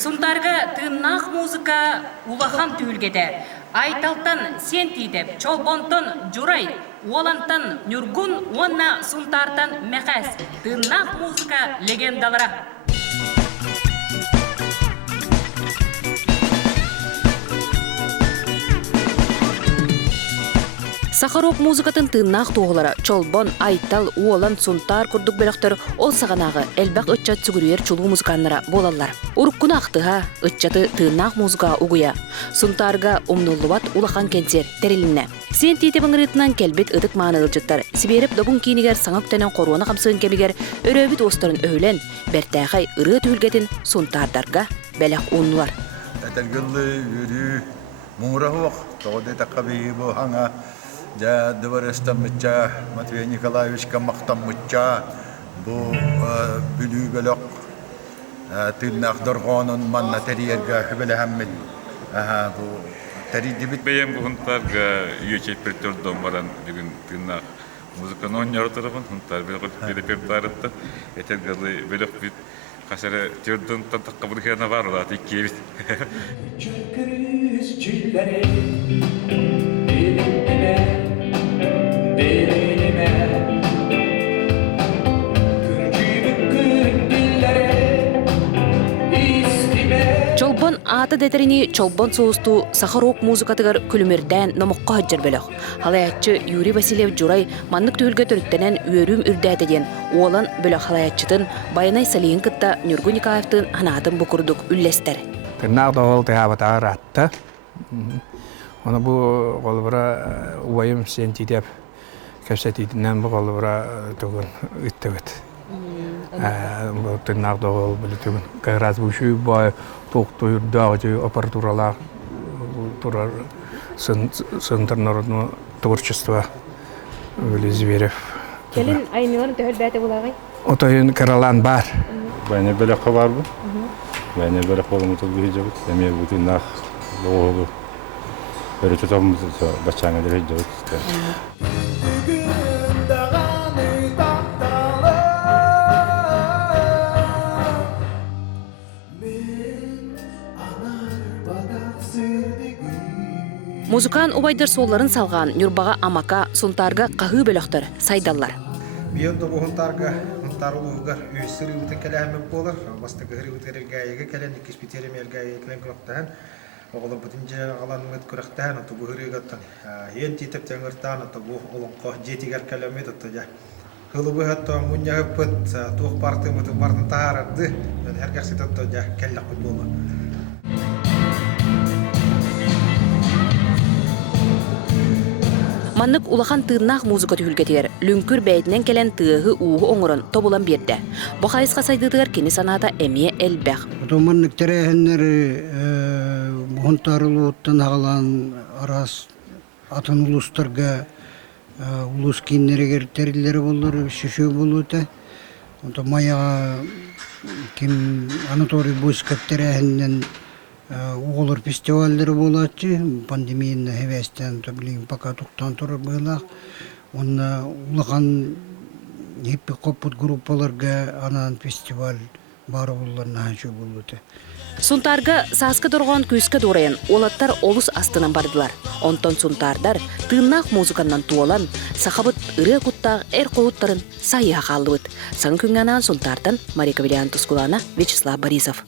Сунтарга тыннах музыка улахан түйілгеді. Айталтан сен тейдеп, чолбонтон журай, уолантан нүргун, уанна сунтартан мәқәс. Тыннах музыка легендалара. Сахарок музыкатын тыннах тоғылары, чолбон, айтал, уолан, сунтар күрдік бөліқтір, ол сағанағы әлбәқ үтчат сүгірер чулу музыканлара болалар. Уруккуна ақтыға үтчаты тыннах музыка угуя. Сунтарга умнуллубат улахан кенсер териліне. Сен тейте баңырытынан кәлбет үдік маны ылжыттар. Сиберіп добун кейінігер саңақ тәнен қоруаны қамсығын кемігер өрөбіт остарын өйлен, бәртәғай ұры түлгетін сунтардарға бәләқ ұнылар. Ja dövrestemmitçe Matvey Nikolaevich kamaqtammutça bu bülübelok tırnak dorgonun manna teriyerga hübelehammin bu teridibit benim bu huntarga üyece pertordum varan bugün tırnak müzikanın oynuyor tarafın huntar bir repertuarında etergalı belok bir kasere tırdın tatak kabul kena var da tikkiyiz Чолбон аты детерини чолбон соусту Сахарок музыкатыгар күлүмерден номокка хаджар бөлөк. Халаятчы Юрий Васильев Журай маннык төгөлгө төрүттенен үйөрүм үрдәтеден уолан бөлөк халаятчытын Байнай Салиин кытта Нургун Никаевтын анаатын букурдук үллестер. Тырнак доол тыабатагар атты. Оны бу голбура уайым сентидеп кепсетидинен бу голбура түгүн ыттыбыт. Бу тырнак доол бүлүтүгүн кайраз бушуй бай тоқтойыр дағыжы аппаратуралар турар Центр народного творчества Зверев. Келин айнуан төхөл бәті болағай? Отайын Каралан бар. Бәне бөліққа бар бұл. Бәне бөліқ болуы мұтыл бүйі жауыт. Әме бұты нақ лоғылы. Бөрі тұтамыз бачаңа дәрі жауыт. Музыкан убайдар солларын салған Нюрбаға амака сунтарга қағы бөліқтір сайдаллар. Бейонда бұл хунтарга хунтарлығығар өйсірі өтін кәләміп болар. Бастығы ғыры өтірі ғайығы кәлән, екеспетерім әлгайығы кәлән күрақтағын. Оғылы бұтын жен қаланыңыт күрақтағын, оты бұл ғыры ғаттан. Ен тетіп тәңіртағын, оты бұл олыңқы жетігер кәләмет, оты жа. Хылы бұғатты мұнja ғыппыт, туық барды мұты бардың тағарады. Әргәқсет оты жа кәлләқ бұт болар. Маннык улахан тыыннах музыка түхүлгетигер, люңкүр бәйдінен келен тыығы уғы оңырын тобулан берді. Бұқайысқа сайдыдығыр кені саната әмие әлбәқ. Маннык тәрәхінлер мұхынтарылы оттан ағалан арас атын ұлыстарға ұлыс кейінлерігер тәрілері болыр, шеші болуыты. Маяға кем Анатолий Бойскат тәрәхіннен Оғылыр фестивальдері болады, пандемияны хевестен пока тұқтан тұры бұйлақ. Оны ұлыған еппі қопыт группаларға анан фестиваль бары оларына әші болады. Сунтарга саскы дұрған көзкі дұрайын, олаттар олыс астынан бардылар. Онтон сунтардар тыыннақ музыканнан туолан, сақабыт ұры құттақ әр қоуыттарын сайыға қалдыбыт. Сан күнганан сунтардан Марика Виллиан Тускулана, Вячеслав Борисов.